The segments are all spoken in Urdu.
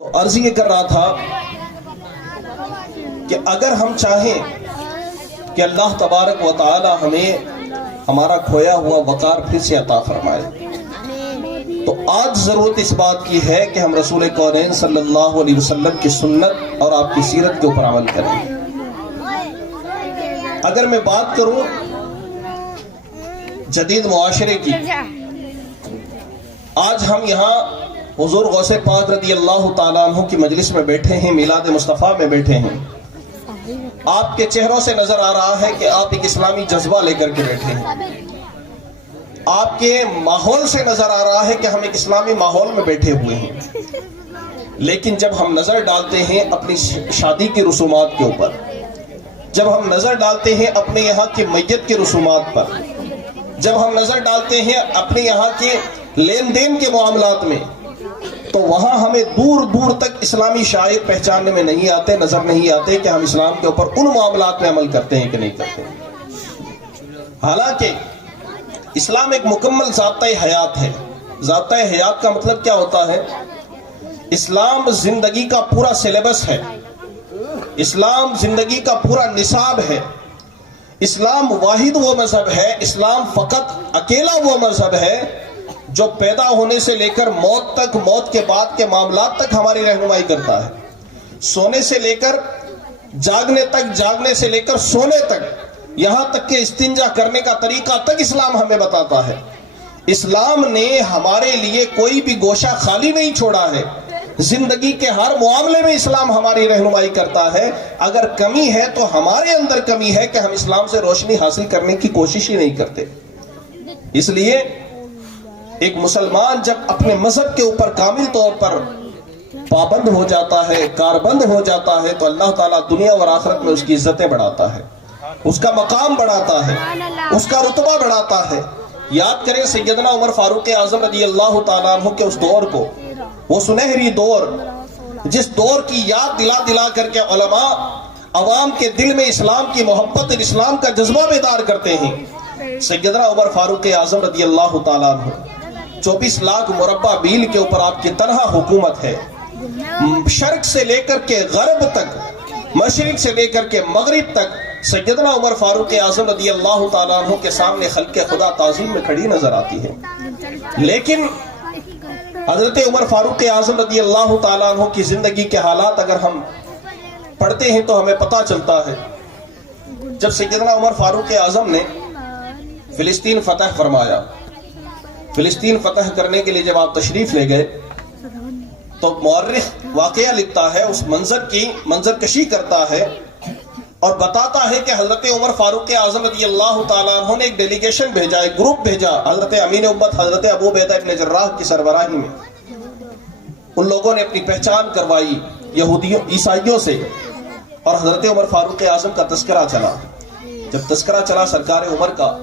تو عرض یہ کر رہا تھا کہ اگر ہم چاہیں کہ اللہ تبارک و تعالی ہمیں ہمارا کھویا ہوا وقار پھر سے عطا فرمائے، تو آج ضرورت اس بات کی ہے کہ ہم رسول کونین صلی اللہ علیہ وسلم کی سنت اور آپ کی سیرت کے اوپر عمل کریں۔ اگر میں بات کروں جدید معاشرے کی، آج ہم یہاں حضور غوث پاک رضی اللہ تعالیٰ عنہ کی مجلس میں بیٹھے ہیں، میلاد مصطفیٰ میں بیٹھے ہیں۔ آپ کے چہروں سے نظر آ رہا ہے کہ آپ ایک اسلامی جذبہ لے کر کے بیٹھے ہیں۔ آپ کے ماحول سے نظر آ رہا ہے کہ ہم ایک اسلامی ماحول میں بیٹھے ہوئے ہیں، لیکن جب ہم نظر ڈالتے ہیں اپنی شادی کی رسومات کے اوپر، جب ہم نظر ڈالتے ہیں اپنے یہاں کی میت کی رسومات پر، جب ہم نظر ڈالتے ہیں اپنے یہاں کے لین دین کے معاملات میں، تو وہاں ہمیں دور دور تک اسلامی شاعر پہچاننے میں نہیں آتے، نظر نہیں آتے کہ ہم اسلام کے اوپر ان معاملات میں عمل کرتے ہیں کہ نہیں کرتے۔ حالانکہ اسلام ایک مکمل ضابطۂ حیات ہے۔ ضابطۂ حیات کا مطلب کیا ہوتا ہے؟ اسلام زندگی کا پورا سلیبس ہے، اسلام زندگی کا پورا نصاب ہے۔ اسلام واحد وہ مذہب ہے، اسلام فقط اکیلا وہ مذہب ہے جو پیدا ہونے سے لے کر موت تک، موت کے بعد کے معاملات تک ہماری رہنمائی کرتا ہے۔ سونے سے لے کر جاگنے تک، جاگنے سے لے کر سونے تک، یہاں تک کہ استنجا کرنے کا طریقہ تک اسلام ہمیں بتاتا ہے۔ اسلام نے ہمارے لیے کوئی بھی گوشہ خالی نہیں چھوڑا ہے۔ زندگی کے ہر معاملے میں اسلام ہماری رہنمائی کرتا ہے۔ اگر کمی ہے تو ہمارے اندر کمی ہے کہ ہم اسلام سے روشنی حاصل کرنے کی کوشش ہی نہیں کرتے۔ اس لیے ایک مسلمان جب اپنے مذہب کے اوپر کامل طور پر پابند ہو جاتا ہے، کاربند ہو جاتا ہے، تو اللہ تعالیٰ دنیا اور آخرت میں اس کی عزتیں بڑھاتا ہے، اس کا مقام بڑھاتا ہے، اس کا رتبہ بڑھاتا ہے۔ یاد کریں سیدنا عمر فاروق اعظم رضی اللہ تعالیٰ عنہ کے اس دور کو، وہ سنہری دور جس دور کی یاد دلا دلا کر کے علماء عوام کے دل میں اسلام کی محبت اور اسلام کا جذبہ بیدار کرتے ہیں۔ سیدنا عمر فاروق اعظم رضی اللہ تعالیٰ عنہ 24 لاکھ مربع میل کے اوپر آپ کی تنہا حکومت ہے۔ شرق سے لے کر کے غرب تک، مشرق سے لے کر کے مغرب تک سیدنا عمر فاروق اعظم رضی اللہ تعالیٰ عنہ کے سامنے خلق خدا تعظیم میں کھڑی نظر آتی ہے۔ لیکن حضرت عمر فاروق اعظم رضی اللہ تعالیٰ عنہ کی زندگی کے حالات اگر ہم پڑھتے ہیں تو ہمیں پتہ چلتا ہے، جب سیدنا عمر فاروق اعظم نے فلسطین فتح فرمایا، فلسطین فتح کرنے کے لیے جب آپ تشریف لے گئے، تو مورخ واقعہ لکھتا ہے، اس منظر کشی کرتا ہے اور بتاتا ہے کہ حضرت عمر فاروق اعظم رضی اللہ تعالیٰ عنہ نے ایک ڈیلیگیشن بھیجا، ایک گروپ بھیجا حضرت امین امت حضرت ابو عبیدہ ابن جراح کی سربراہی میں۔ ان لوگوں نے اپنی پہچان کروائی یہودیوں عیسائیوں سے، اور حضرت عمر فاروق اعظم کا تذکرہ چلا۔ جب تذکرہ چلا سرکار عمر کا،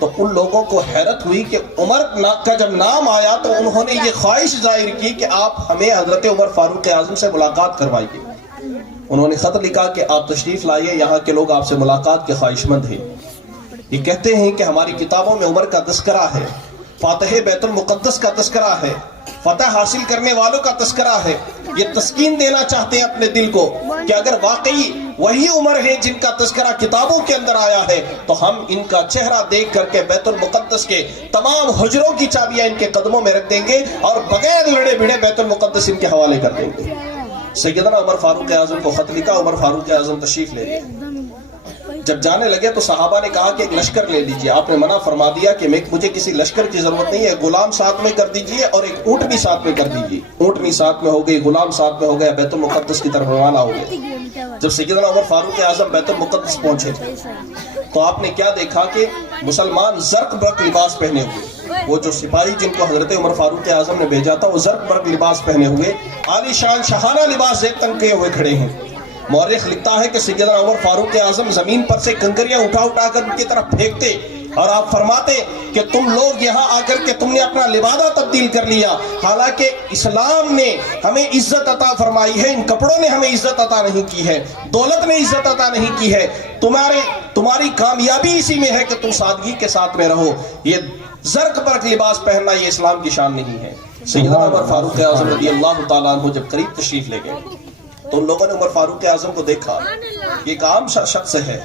تو ان لوگوں کو حیرت ہوئی کہ عمر کا جب نام آیا تو انہوں نے یہ خواہش ظاہر کی کہ آپ ہمیں حضرت عمر فاروق اعظم سے ملاقات کروائیے۔ انہوں نے خط لکھا کہ آپ تشریف لائیے، یہاں کے لوگ آپ سے ملاقات کے خواہش مند ہیں۔ یہ کہتے ہیں کہ ہماری کتابوں میں عمر کا تذکرہ ہے، فاتح بیت المقدس کا تذکرہ ہے، فتح حاصل کرنے والوں کا تذکرہ ہے۔ یہ تسکین دینا چاہتے ہیں اپنے دل کو کہ اگر واقعی وہی عمر ہے جن کا تذکرہ کتابوں کے اندر آیا ہے، تو ہم ان کا چہرہ دیکھ کر کے بیت المقدس کے تمام حجروں کی چابیاں ان کے قدموں میں رکھ دیں گے اور بغیر لڑے بھیڑے بیت المقدس ان کے حوالے کر دیں گے۔ سیدنا عمر فاروق اعظم کو خط لکھا، عمر فاروق اعظم تشریف لے گئے۔ جب جانے لگے تو صحابہ نے کہا کہ ایک لشکر لے لیجئے۔ آپ نے منع فرما دیا کہ مجھے کسی لشکر کی ضرورت نہیں ہے، غلام ساتھ میں کر دیجئے اور ایک اونٹنی ساتھ میں کر دیجئے۔ اونٹنی ساتھ میں ہو گئی، غلام ساتھ میں ہو گیا، بیت المقدس کی طرف روانہ ہو گئے۔ جب سیدنا عمر فاروق اعظم بیت المقدس پہنچے تو آپ نے کیا دیکھا کہ مسلمان زرق برق لباس پہنے ہوئے، وہ جو سپاہی جن کو حضرت عمر فاروق اعظم نے بھیجا تھا، وہ زرق برق لباس پہنے ہوئے، عالی شان شاہانہ لباس زیب تن کیے ہوئے کھڑے ہیں۔ مورخ لکھتا ہے کہ سیدنا عمر فاروق اعظم زمین پر سے کنکریاں اٹھا اٹھا کر ان کی طرف پھینکتے اور آپ فرماتے کہ تم لوگ یہاں آ کر کے تم نے اپنا لبادہ تبدیل کر لیا، حالانکہ اسلام نے ہمیں عزت عطا فرمائی ہے، ان کپڑوں نے ہمیں عزت عطا نہیں کی ہے، دولت نے عزت عطا نہیں کی ہے، تمہاری کامیابی اسی میں ہے کہ تم سادگی کے ساتھ میں رہو۔ یہ زرق برق لباس پہننا یہ اسلام کی شان نہیں ہے۔ سیدنا عمر فاروق اعظم رضی اللہ تعالیٰ عنہ جب قریب تشریف لے گئے تو ان لوگوں نے عمر فاروق اعظم کو دیکھا، یہ ایک عام شخص ہے،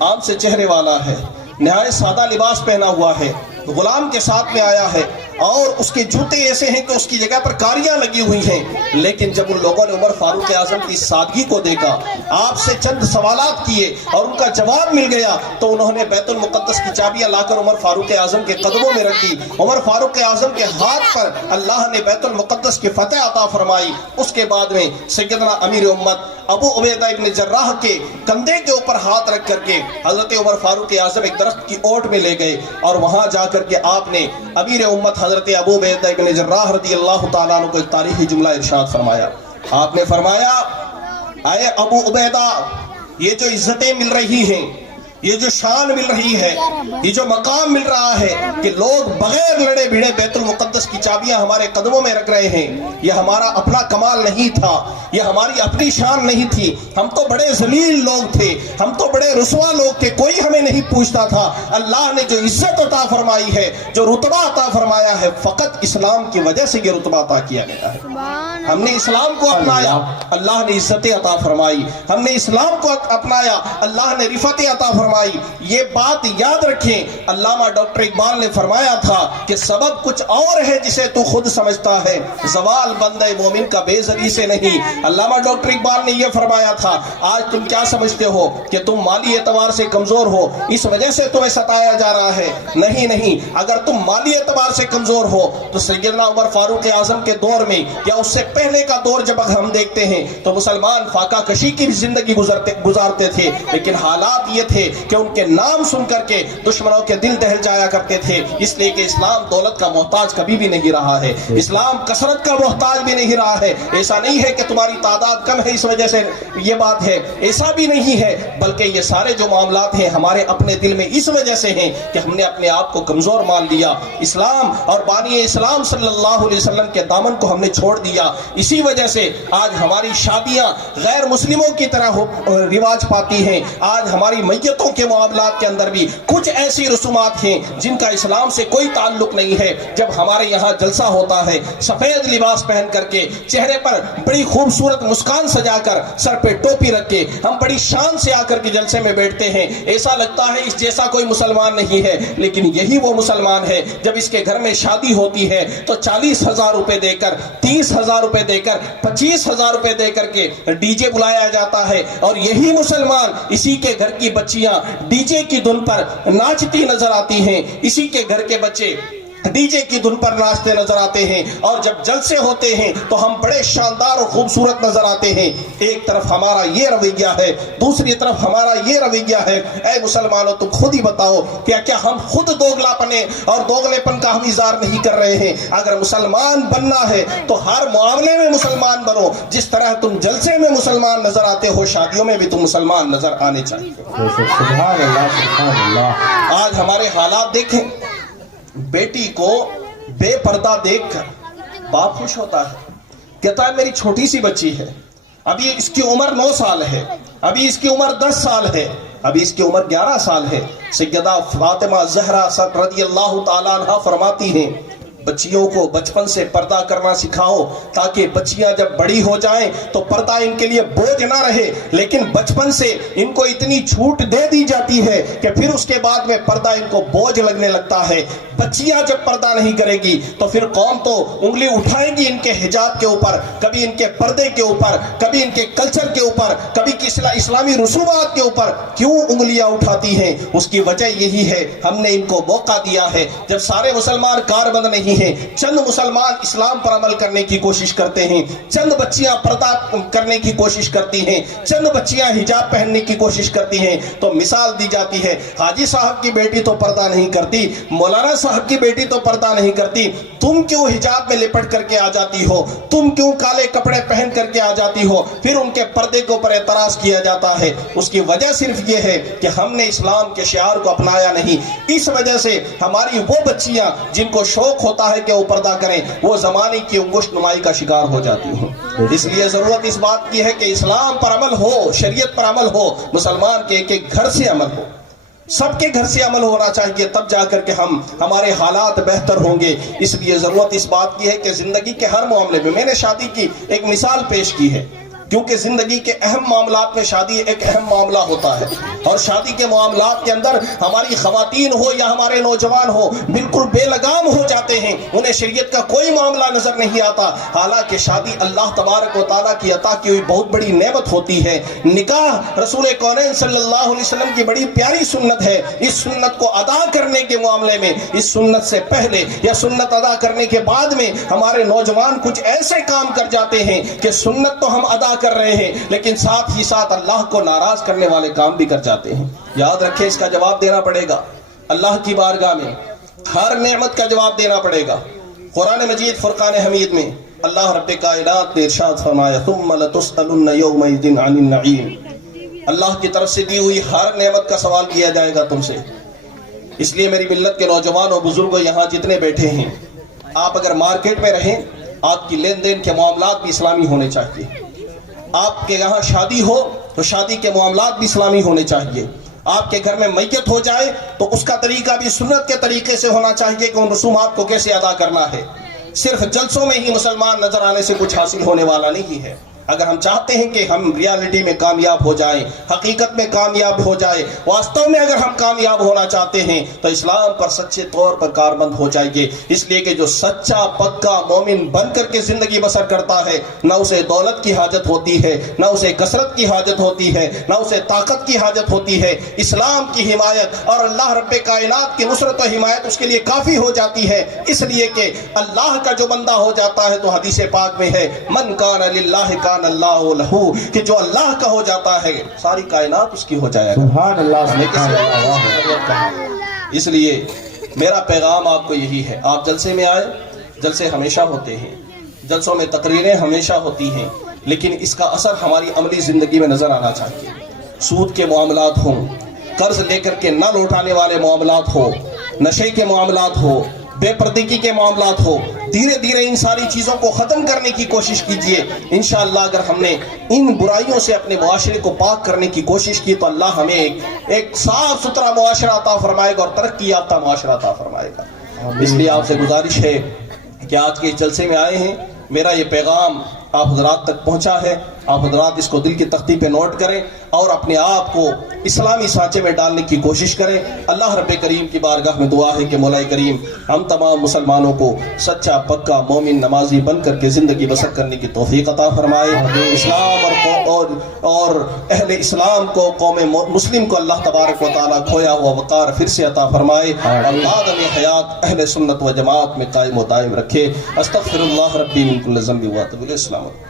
عام سے چہرے والا ہے، نہایت سادہ لباس پہنا ہوا ہے، غلام کے ساتھ میں آیا ہے اور اس کے جوتے ایسے ہیں کہ اس کی جگہ پر کاریاں لگی ہوئی ہیں۔ لیکن جب ان لوگوں نے عمر فاروق اعظم کی سادگی کو دیکھا، آپ سے چند سوالات کیے اور ان کا جواب مل گیا، تو انہوں نے بیت المقدس کی چابیاں لا کر عمر فاروق اعظم کے قدموں میں رکھی۔ عمر فاروق اعظم کے ہاتھ پر اللہ نے بیت المقدس کی فتح عطا فرمائی۔ اس کے بعد میں سیدنا امیر امت ابو عبیدہ ابن جراح کے کندھے کے اوپر ہاتھ رکھ کر کے حضرت عمر فاروق اعظم ایک درخت کی اوٹ میں لے گئے اور وہاں جا کر کے آپ نے امیر امت حضرت ابو عبیدہ ابن جراح رضی اللہ تعالیٰ عنہ کو ایک تاریخی جملہ ارشاد فرمایا۔ آپ نے فرمایا، اے ابو عبیدہ، یہ جو عزتیں مل رہی ہیں، یہ جو شان مل رہی ہے، یہ جو مقام مل رہا ہے کہ لوگ بغیر لڑے بھیڑے بیت المقدس کی چابیاں ہمارے قدموں میں رکھ رہے ہیں، یہ ہمارا اپنا کمال نہیں تھا، یہ ہماری اپنی شان نہیں تھی، ہم تو بڑے ذلیل لوگ تھے، ہم تو بڑے رسوا لوگ تھے، کوئی ہمیں نہیں پوچھتا تھا۔ اللہ نے جو عزت عطا فرمائی ہے، جو رتبہ عطا فرمایا ہے، فقط اسلام کی وجہ سے یہ رتبہ عطا کیا گیا ہے۔ ہم نے اسلام کو اپنایا، اللہ نے عزتیں عطا فرمائی، ہم نے اسلام کو اپنایا، اللہ نے رفعتیں عطا فرمائی۔ یہ بات یاد رکھیں، علامہ ڈاکٹر اقبال نے فرمایا تھا کہ سبب کچھ اور ہے جسے تو خود سمجھتا ہے، زوال بندہ مومن کا بے زری سے نہیں۔ علامہ ڈاکٹر اقبال نے یہ فرمایا تھا، آج تم کیا سمجھتے ہو کہ تم مالی اعتبار سے کمزور ہو، اس وجہ سے تمہیں ستایا جا رہا ہے؟ نہیں، اگر تم مالی اعتبار سے کمزور ہو تو سیدنا عمر فاروق اعظم کے دور میں یا اس سے پہلے کا دور جب ہم دیکھتے ہیں تو مسلمان فاقہ کشی کی زندگی گزارتے تھے، لیکن حالات یہ تھے کہ ان کے نام سن کر کے دشمنوں کے دل دہل جایا کرتے تھے، اس لیے کہ اسلام دولت کا محتاج کبھی بھی نہیں رہا ہے، اسلام کثرت کا محتاج بھی نہیں رہا ہے۔ ایسا نہیں ہے کہ تمہاری تعداد کم ہے اس وجہ سے یہ بات ہے، ایسا بھی نہیں ہے، بلکہ یہ سارے جو معاملات ہیں ہمارے اپنے دل میں اس وجہ سے ہیں کہ ہم نے اپنے آپ کو کمزور مان لیا، اسلام اور بانی اسلام صلی اللہ علیہ وسلم کے دامن کو ہم نے چھوڑ دیا۔ اسی وجہ سے آج ہماری شادیاں غیر مسلموں کی طرح رواج پاتی ہیں، آج ہماری میتوں کے معاملات کے اندر بھی کچھ ایسی رسومات ہیں جن کا اسلام سے کوئی تعلق نہیں ہے۔ جب ہمارے یہاں جلسہ ہوتا ہے، سفید لباس پہن کر کے، چہرے پر بڑی خوبصورت مسکان سجا کر، سر پہ ٹوپی رکھ کے ہم بڑی شان سے آ کر کے جلسے میں بیٹھتے ہیں، ایسا لگتا ہے اس جیسا کوئی مسلمان نہیں ہے، لیکن یہی وہ مسلمان ہے جب اس کے گھر میں شادی ہوتی ہے تو 40,000 روپے دے کر، 30,000 روپے دے کر، 25,000 روپے دے کر کے ڈی جے بلایا جاتا ہے، اور یہی مسلمان اسی کے گھر کی بچیاں ڈی جے کی دھن پر ناچتی نظر آتی ہیں، اسی کے گھر کے بچے ڈی جے کی دھن پر ناچتے نظر آتے ہیں، اور جب جلسے ہوتے ہیں تو ہم بڑے شاندار اور خوبصورت نظر آتے ہیں۔ ایک طرف ہمارا یہ رویہ ہے، دوسری طرف ہمارا یہ رویہ ہے۔ اے مسلمانوں، تم خود ہی بتاؤ کیا ہم خود دوگلاپنے اور دوگلےپن کا ہم اظہار نہیں کر رہے ہیں؟ اگر مسلمان بننا ہے تو ہر معاملے میں مسلمان بنو، جس طرح تم جلسے میں مسلمان نظر آتے ہو، شادیوں میں بھی تم مسلمان نظر آنے چاہیے۔ سبحان اللہ، سبحان اللہ۔ آج ہمارے حالات دیکھیں، بیٹی کو بے پردہ دیکھ کر باپ خوش ہوتا ہے، کہتا ہے میری چھوٹی سی بچی ہے، ابھی اس کی عمر 9 سال ہے، ابھی اس کی عمر 10 سال ہے، ابھی اس کی عمر 11 سال ہے۔ سیدہ فاطمہ زہرا رضی اللہ تعالیٰ عنہ فرماتی ہیں، بچیوں کو بچپن سے پردہ کرنا سکھاؤ تاکہ بچیاں جب بڑی ہو جائیں تو پردہ ان کے لیے بوجھ نہ رہے، لیکن بچپن سے ان کو اتنی چھوٹ دے دی جاتی ہے کہ پھر اس کے بعد میں پردہ ان کو بوجھ لگنے لگتا ہے۔ بچیاں جب پردہ نہیں کرے گی تو پھر قوم تو انگلی اٹھائیں گی ان کے حجاب کے اوپر، کبھی ان کے پردے کے اوپر، کبھی ان کے کلچر کے اوپر، کبھی اسلامی رسومات کے اوپر۔ کیوں انگلیاں اٹھاتی ہیں؟ اس کی وجہ یہی ہے، ہم نے ان کو موقع دیا ہے۔ جب سارے مسلمان کاربند نہیں ہیں، چند مسلمان اسلام پر عمل کرنے کی کوشش کرتے ہیں، چند بچیاں پردہ کرنے کی کوشش کرتی ہیں، چند بچیاں حجاب پہننے کی کوشش کرتی ہیں، تو مثال دی جاتی ہے، حاجی صاحب کی بیٹی تو پردہ نہیں کرتی، مولانا صاحب کی بیٹی تو پردہ نہیں کرتی، تم کیوں حجاب میں لپٹ کر کے آ جاتی ہو؟ تم کیوں کالے کپڑے پہن کر کے آ جاتی ہو؟ پھر ان کے پردے کے اوپر اعتراض کیا جاتا ہے۔ اس کی وجہ صرف یہ ہے کہ ہم نے اسلام کے شعار کو اپنایا نہیں۔ اس وجہ سے ہماری وہ بچیاں جن کو شوق ہوتا ہے کہ وہ پردہ کریں، وہ زمانے کی انگشت نمائی کا شکار ہو جاتی ہیں۔ اس لیے ضرورت اس بات کی ہے کہ اسلام پر عمل ہو، شریعت پر عمل ہو، مسلمان کے ایک ایک گھر سے عمل ہو۔ سب کے گھر سے عمل ہونا چاہیے، تب جا کر کے ہمارے حالات بہتر ہوں گے۔ اس لیے ضرورت اس بات کی ہے کہ زندگی کے ہر معاملے میں، میں نے شادی کی ایک مثال پیش کی ہے، کیونکہ زندگی کے اہم معاملات میں شادی ایک اہم معاملہ ہوتا ہے، اور شادی کے معاملات کے اندر ہماری خواتین ہو یا ہمارے نوجوان ہو بالکل بے لگام ہو جاتے ہیں، انہیں شریعت کا کوئی معاملہ نظر نہیں آتا، حالانکہ شادی اللہ تبارک و تعالیٰ کی عطا کی ہوئی بہت بڑی نعمت ہوتی ہے۔ نکاح رسول کونین صلی اللہ علیہ وسلم کی بڑی پیاری سنت ہے۔ اس سنت کو ادا کرنے کے معاملے میں، اس سنت سے پہلے یا سنت ادا کرنے کے بعد میں ہمارے نوجوان کچھ ایسے کام کر جاتے ہیں کہ سنت تو ہم ادا کر رہے ہیں لیکن ساتھ ہی ساتھ اللہ کو ناراض کرنے والے کام بھی کر جاتے ہیں۔ یاد رکھیں، اس کا جواب دینا پڑے گا اللہ کی بارگاہ میں، ہر نعمت کا جواب دینا پڑے گا۔ قرآن مجید فرقان حمید میں اللہ رب کائنات نے ارشاد فرمایا ثم لتسألن یومئذ عن النعیم، اللہ کی طرف سے دی ہوئی ہر نعمت کا سوال کیا جائے گا تم سے۔ اس لیے میری ملت کے نوجوانوں بزرگوں یہاں جتنے بیٹھے ہیں، آپ اگر مارکیٹ میں رہیں، آپ کی لین دین کے معاملات بھی اسلامی ہونے چاہیے۔ آپ کے یہاں شادی ہو تو شادی کے معاملات بھی اسلامی ہونے چاہیے۔ آپ کے گھر میں میت ہو جائے تو اس کا طریقہ بھی سنت کے طریقے سے ہونا چاہیے کہ ان رسومات کو کیسے ادا کرنا ہے۔ صرف جلسوں میں ہی مسلمان نظر آنے سے کچھ حاصل ہونے والا نہیں ہے۔ اگر ہم چاہتے ہیں کہ ہم ریالٹی میں کامیاب ہو جائیں، حقیقت میں کامیاب ہو جائے، واستو میں اگر ہم کامیاب ہونا چاہتے ہیں تو اسلام پر سچے طور پر کاربند ہو جائیے۔ اس لیے کہ جو سچا پکا مومن بن کر کے زندگی بسر کرتا ہے، نہ اسے دولت کی حاجت ہوتی ہے، نہ اسے کثرت کی حاجت ہوتی ہے، نہ اسے طاقت کی حاجت ہوتی ہے۔ اسلام کی حمایت اور اللہ رب کائنات کی نصرت و حمایت اس کے لیے کافی ہو جاتی ہے، اس لیے کہ اللہ کا جو بندہ ہو جاتا ہے تو حدیث پاک میں ہے من کان للہ کان اللہ لہو، کہ جو اللہ کا ہو جاتا ہے ساری کائنات اس کی ہو جائے گا۔ سبحان اللہ، سبحان اللہ۔ اس لیے میرا پیغام آپ کو یہی ہے، آپ جلسے میں آئے، جلسے ہمیشہ ہوتے ہیں، جلسوں میں تقریریں ہمیشہ ہوتی ہیں، لیکن اس کا اثر ہماری عملی زندگی میں نظر آنا چاہیے۔ سود کے معاملات ہوں، قرض لے کر کے نہ لوٹانے والے معاملات ہو، نشے کے معاملات ہو، بے پردگی کے معاملات ہو، دھیرے دھیرے ان ساری چیزوں کو ختم کرنے کی کوشش کیجئے۔ انشاءاللہ اگر ہم نے ان برائیوں سے اپنے معاشرے کو پاک کرنے کی کوشش کی تو اللہ ہمیں ایک صاف ستھرا معاشرہ عطا فرمائے گا اور ترقی یافتہ معاشرہ عطا فرمائے گا۔ اس لیے آپ سے گزارش ہے کہ آج کے جلسے میں آئے ہیں، میرا یہ پیغام آپ حضرات تک پہنچا ہے، آپ حضرات اس کو دل کی تختی پہ نوٹ کریں اور اپنے آپ کو اسلامی سانچے میں ڈالنے کی کوشش کریں۔ اللہ رب کریم کی بارگاہ میں دعا ہے کہ مولا کریم ہم تمام مسلمانوں کو سچا پکا مومن نمازی بن کر کے زندگی بسر کرنے کی توفیق عطا فرمائے۔ اسلام اور اہل اسلام کو، قوم مسلم کو اللہ تبارک و تعالیٰ کھویا ہوا وقار پھر سے عطا فرمائے اور بعد میں حیات اہل سنت و جماعت میں قائم و دائم رکھے۔ استغفر اللہ ربی من کل ذنب و اتوب الیہ۔ السلام علیکم۔